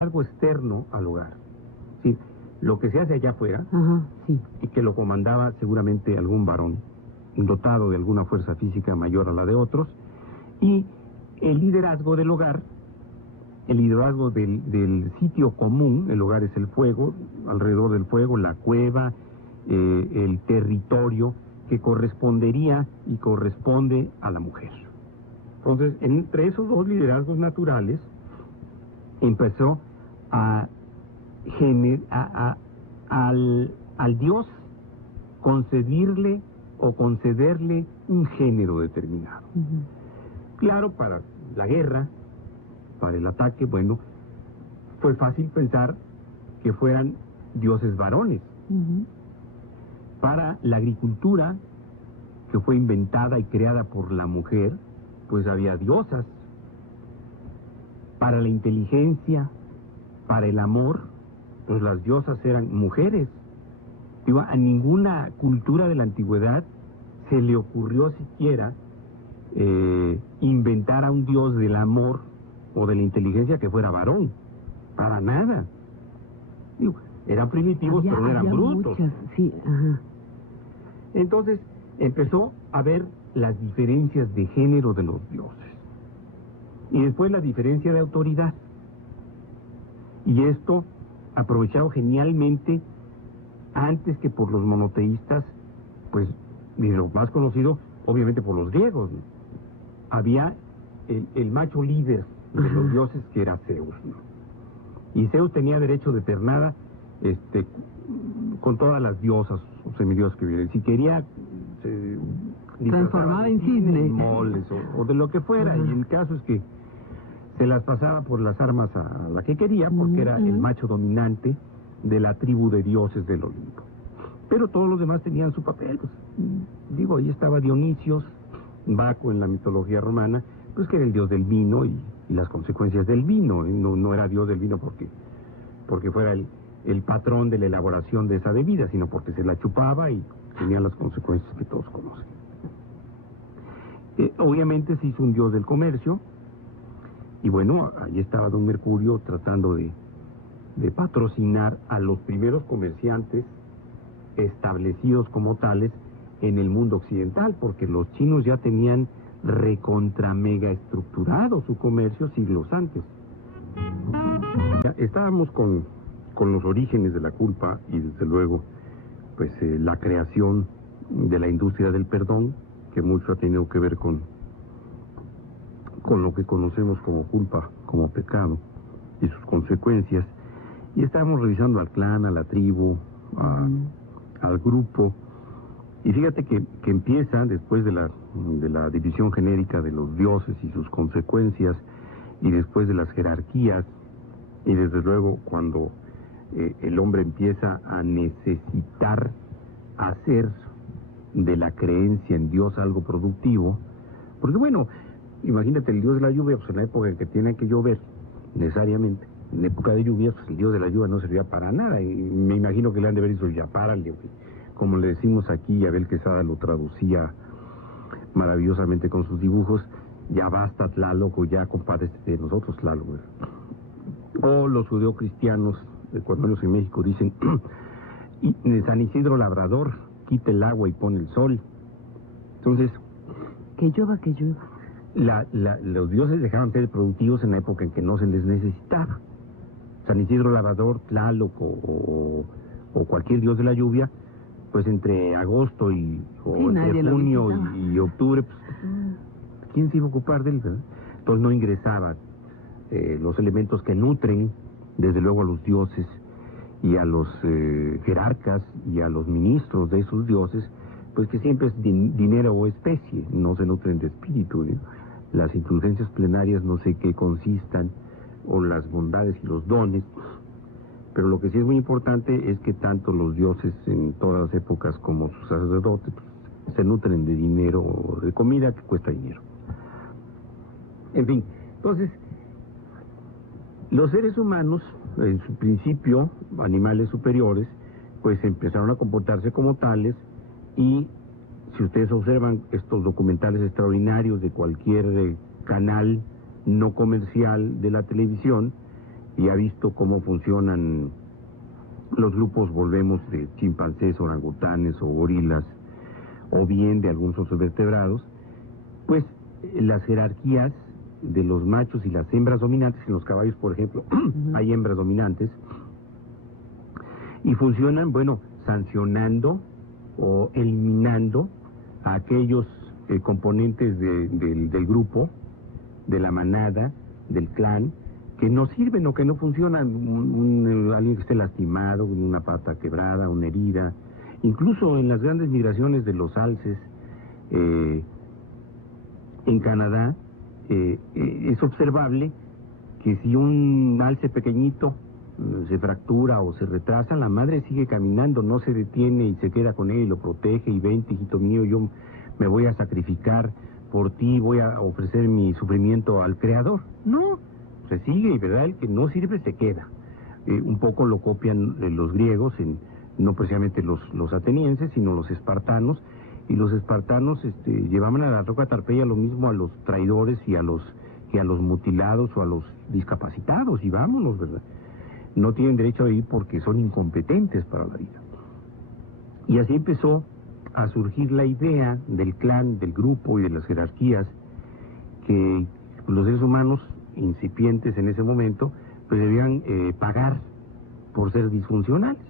algo externo al hogar. Sí, lo que se hace allá afuera, Sí. y que lo comandaba seguramente algún varón, dotado de alguna fuerza física mayor a la de otros, y el liderazgo del hogar, el liderazgo del sitio común. El hogar es el fuego, alrededor del fuego, la cueva, el territorio que correspondería y corresponde a la mujer. Entonces, entre esos dos liderazgos naturales, empezó al Dios concederle un género determinado. Claro, para la guerra, para el ataque, bueno, fue fácil pensar que fueran dioses varones. Para la agricultura, que fue inventada y creada por la mujer, pues había diosas. Para la inteligencia, para el amor, pues las diosas eran mujeres. Digo, a ninguna cultura de la antigüedad se le ocurrió siquiera inventar a un dios del amor o de la inteligencia que fuera varón. Para nada. Digo, eran primitivos, pero no eran brutos. Muchas, sí, Entonces empezó a ver las diferencias de género de los dioses. Y después la diferencia de autoridad. Y esto aprovechado genialmente antes que por los monoteístas, pues, y lo más conocido, obviamente por los griegos, ¿no? Había el macho líder de los dioses, que era Zeus, ¿no? Y Zeus tenía derecho de pernada con todas las diosas o semidiosas que vienen. Si quería, se transformaba en cisne, moles o de lo que fuera. Y el caso es que se las pasaba por las armas a la que quería, porque era el macho dominante de la tribu de dioses del Olimpo. Pero todos los demás tenían su papel. Pues, digo, ahí estaba Dionisios, Baco en la mitología romana, pues que era el dios del vino y las consecuencias del vino. No era dios del vino porque fuera el patrón de la elaboración de esa bebida, sino porque se la chupaba y tenía las consecuencias que todos conocen. Obviamente se hizo un dios del comercio, y bueno, ahí estaba don Mercurio tratando de patrocinar a los primeros comerciantes establecidos como tales en el mundo occidental, porque los chinos ya tenían recontra mega estructurado su comercio siglos antes. Ya estábamos con los orígenes de la culpa y desde luego pues la creación de la industria del perdón, que mucho ha tenido que ver con lo que conocemos como culpa, como pecado y sus consecuencias. Y estábamos revisando al clan, a la tribu, al grupo. Y fíjate que empieza después de la división genérica de los dioses y sus consecuencias, y después de las jerarquías, y desde luego cuando el hombre empieza a necesitar hacer de la creencia en Dios algo productivo. Porque bueno, imagínate, el dios de la lluvia, pues en la época en que tiene que llover, necesariamente, en época de lluvias, pues el dios de la lluvia no servía para nada, y me imagino que le han de haber dicho, ya párale, como le decimos aquí, Abel Quesada lo traducía maravillosamente con sus dibujos, ya basta Tlaloc, ya compádecete de nosotros, Tlaloc. O los judeocristianos, cuando menos en México, dicen, y San Isidro Labrador, quita el agua y pone el sol. Entonces, que llueva, que llueva. Los dioses dejaban de ser productivos en la época en que no se les necesitaba. San Isidro Labrador, Tlaloc o cualquier dios de la lluvia, pues entre agosto entre junio y octubre, pues, ¿quién se iba a ocupar de él, verdad? Entonces no ingresaban los elementos que nutren, desde luego, a los dioses y a los jerarcas y a los ministros de esos dioses, pues que siempre es dinero o especie, no se nutren de espíritu, ¿no? Las indulgencias plenarias no sé qué consistan, o las bondades y los dones, pero lo que sí es muy importante es que tanto los dioses en todas las épocas como sus sacerdotes pues, se nutren de dinero o de comida que cuesta dinero. En fin, entonces, los seres humanos, en su principio, animales superiores, pues empezaron a comportarse como tales, y si ustedes observan estos documentales extraordinarios de cualquier canal no comercial de la televisión, y ha visto cómo funcionan los grupos, volvemos, de chimpancés, orangutanes o gorilas, o bien de algunos otros vertebrados, pues las jerarquías de los machos y las hembras dominantes. En los caballos, por ejemplo, hay hembras dominantes, y funcionan, bueno, sancionando o eliminando a aquellos componentes del grupo, de la manada, del clan, que no sirven o que no funcionan. Alguien que esté lastimado, con una pata quebrada, una herida. Incluso en las grandes migraciones de los alces en Canadá, es observable que si un alce pequeñito se fractura o se retrasa, la madre sigue caminando, no se detiene y se queda con él y lo protege, y vente, hijito mío, yo me voy a sacrificar por ti, voy a ofrecer mi sufrimiento al Creador. No, se sigue, y verdad, el que no sirve se queda. Un poco lo copian los griegos, no precisamente los atenienses, sino los espartanos, y los espartanos llevaban a la roca Tarpeya lo mismo a los traidores y a los mutilados o a los discapacitados, y vámonos, ¿verdad? No tienen derecho a vivir porque son incompetentes para la vida. Y así empezó a surgir la idea del clan, del grupo y de las jerarquías, que los seres humanos incipientes en ese momento pues debían pagar por ser disfuncionales.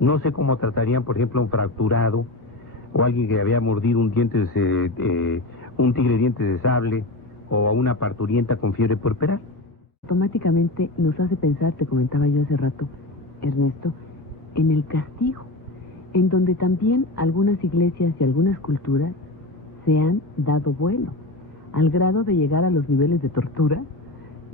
No sé cómo tratarían, por ejemplo, a un fracturado, o a alguien que había mordido un tigre de dientes de sable, o a una parturienta con fiebre puerperal. Automáticamente nos hace pensar, te comentaba yo hace rato, Ernesto, en el castigo, en donde también algunas iglesias y algunas culturas se han dado vuelo, al grado de llegar a los niveles de tortura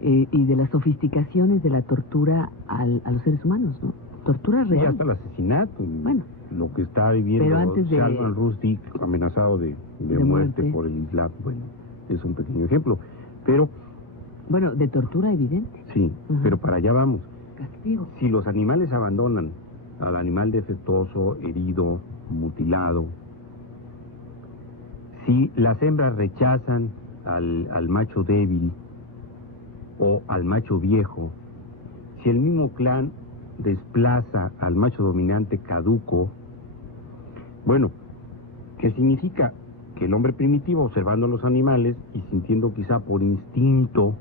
y de las sofisticaciones de la tortura a los seres humanos, ¿no? Tortura real. Y hasta el asesinato. Bueno, lo que está viviendo Salman Rushdie, amenazado de muerte por el Islam, bueno, es un pequeño ejemplo. Pero... bueno, de tortura evidente. Sí, pero para allá vamos. Castigo. Si los animales abandonan al animal defectuoso, herido, mutilado, si las hembras rechazan al macho débil o al macho viejo, si el mismo clan desplaza al macho dominante caduco, bueno, ¿qué significa? Que el hombre primitivo, observando a los animales y sintiendo quizá por instinto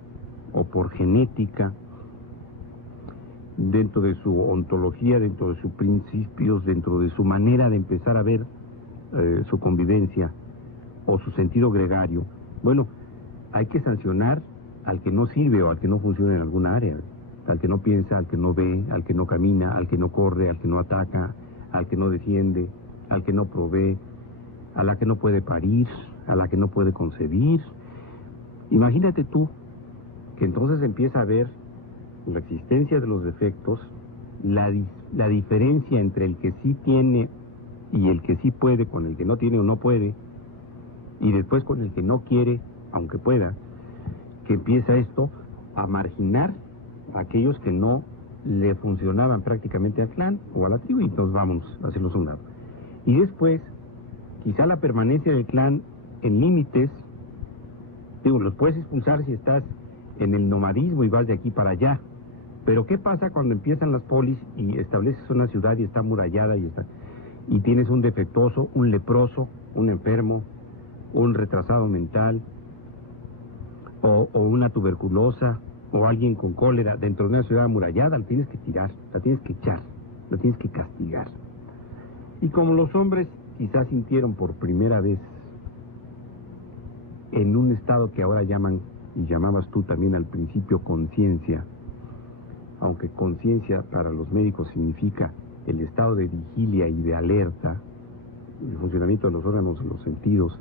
o por genética, dentro de su ontología, dentro de sus principios, dentro de su manera de empezar a ver su convivencia o su sentido gregario, bueno, hay que sancionar al que no sirve o al que no funciona en alguna área, al que no piensa, al que no ve, al que no camina, al que no corre, al que no ataca, al que no defiende, al que no provee, a la que no puede parir, a la que no puede concebir. Imagínate tú que entonces empieza a ver la existencia de los defectos, la diferencia entre el que sí tiene y el que sí puede con el que no tiene o no puede, y después con el que no quiere, aunque pueda, que empieza esto a marginar a aquellos que no le funcionaban prácticamente al clan o a la tribu, y nos vamos a hacerlos a un lado. Y después, quizá la permanencia del clan en límites, los puedes expulsar si estás en el nomadismo y vas de aquí para allá, pero ¿qué pasa cuando empiezan las polis y estableces una ciudad y está amurallada y tienes un defectuoso, un leproso, un enfermo, un retrasado mental, o una tuberculosa, o alguien con cólera dentro de una ciudad amurallada? La tienes que tirar, la tienes que echar, la tienes que castigar. Y como los hombres quizás sintieron por primera vez en un estado que ahora llaman, y llamabas tú también al principio, conciencia, aunque conciencia para los médicos significa el estado de vigilia y de alerta, el funcionamiento de los órganos de los sentidos,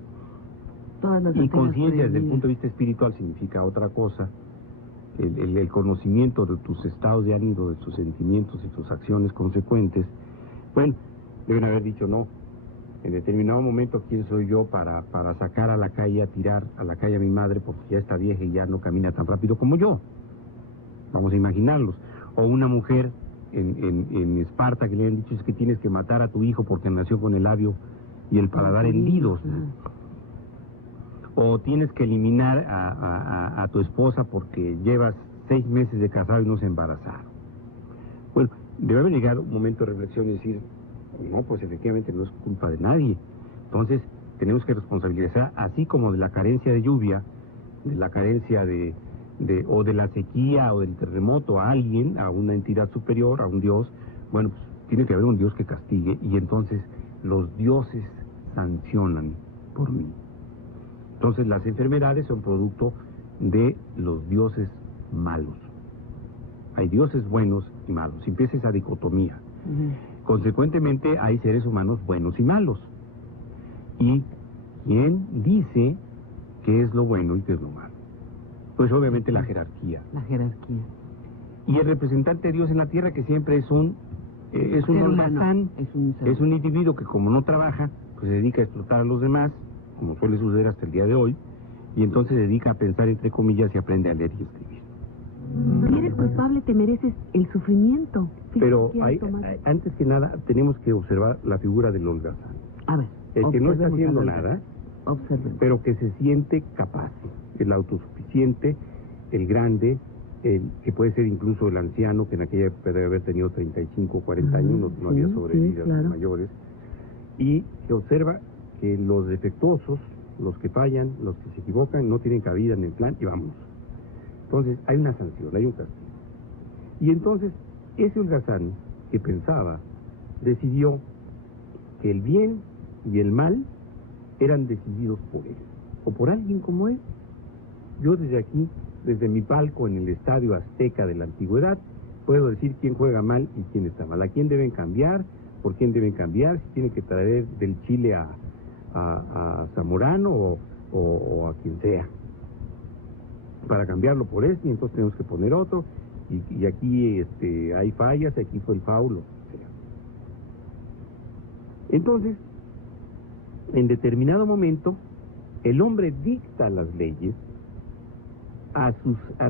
y conciencia desde el punto de vista espiritual significa otra cosa, el conocimiento de tus estados de ánimo, de tus sentimientos y tus acciones consecuentes. Bueno, deben haber dicho no. En determinado momento, ¿quién soy yo para sacar a la calle, a tirar a la calle a mi madre porque ya está vieja y ya no camina tan rápido como yo? Vamos a imaginarlos. O una mujer en Esparta que le han dicho es que tienes que matar a tu hijo porque nació con el labio y el paladar hendidos. O tienes que eliminar a tu esposa porque llevas 6 meses de casado y no se embarazaron. Bueno, debe haber llegado un momento de reflexión y decir, no, pues efectivamente no es culpa de nadie. Entonces, tenemos que responsabilizar, así como de la carencia de lluvia, de la carencia o de la sequía o del terremoto a alguien, a una entidad superior, a un dios. Bueno, pues tiene que haber un dios que castigue, y entonces los dioses sancionan por mí. Entonces las enfermedades son producto de los dioses malos. Hay dioses buenos y malos. Si empieza esa dicotomía. Consecuentemente hay seres humanos buenos y malos. ¿Y quién dice qué es lo bueno y qué es lo malo? Pues obviamente la jerarquía. La jerarquía. Y el representante de Dios en la tierra, que siempre es un holgazán, es un individuo que, como no trabaja, pues se dedica a explotar a los demás, como suele suceder hasta el día de hoy, y entonces se dedica a pensar entre comillas y aprende a leer y escribir. Si eres culpable, te mereces el sufrimiento. Pero antes que nada tenemos que observar la figura del holgazán. A ver, el que no está haciendo nada, pero que se siente capaz, el autosuficiente, el grande, el que puede ser incluso el anciano, que en aquella época debe haber tenido 35 o 40 años, no había sobrevivido a los mayores, y que observa que los defectuosos, los que fallan, los que se equivocan, no tienen cabida en el plan, y vamos. Entonces hay una sanción, hay un castigo. Y entonces ese holgazán que pensaba, decidió que el bien y el mal eran decididos por él, o por alguien como él. Yo desde aquí, desde mi palco en el Estadio Azteca de la Antigüedad, puedo decir quién juega mal y quién está mal, a quién deben cambiar, por quién deben cambiar, si tienen que traer del Chile a Zamorano o a quien sea, para cambiarlo por este, y entonces tenemos que poner otro, y aquí hay fallas, aquí fue el faulo. Entonces, en determinado momento, el hombre dicta las leyes a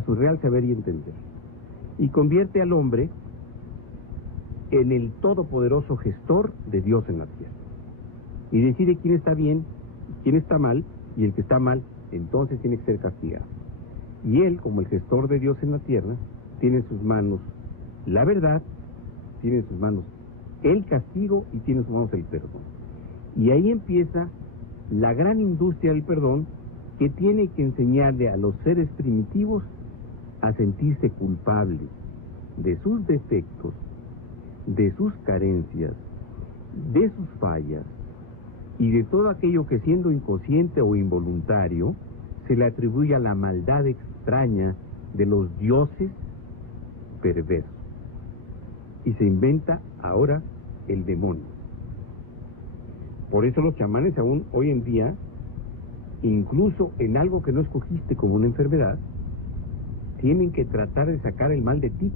su real saber y entender, y convierte al hombre en el todopoderoso gestor de Dios en la tierra, y decide quién está bien, quién está mal, y el que está mal, entonces tiene que ser castigado. Y él, como el gestor de Dios en la tierra, tiene en sus manos la verdad, tiene en sus manos el castigo y tiene en sus manos el perdón. Y ahí empieza la gran industria del perdón, que tiene que enseñarle a los seres primitivos a sentirse culpables de sus defectos, de sus carencias, de sus fallas y de todo aquello que, siendo inconsciente o involuntario, se le atribuye a la maldad extraña de los dioses perversos. Y se inventa ahora el demonio. Por eso los chamanes aún hoy en día, incluso en algo que no escogiste como una enfermedad, tienen que tratar de sacar el mal de ti.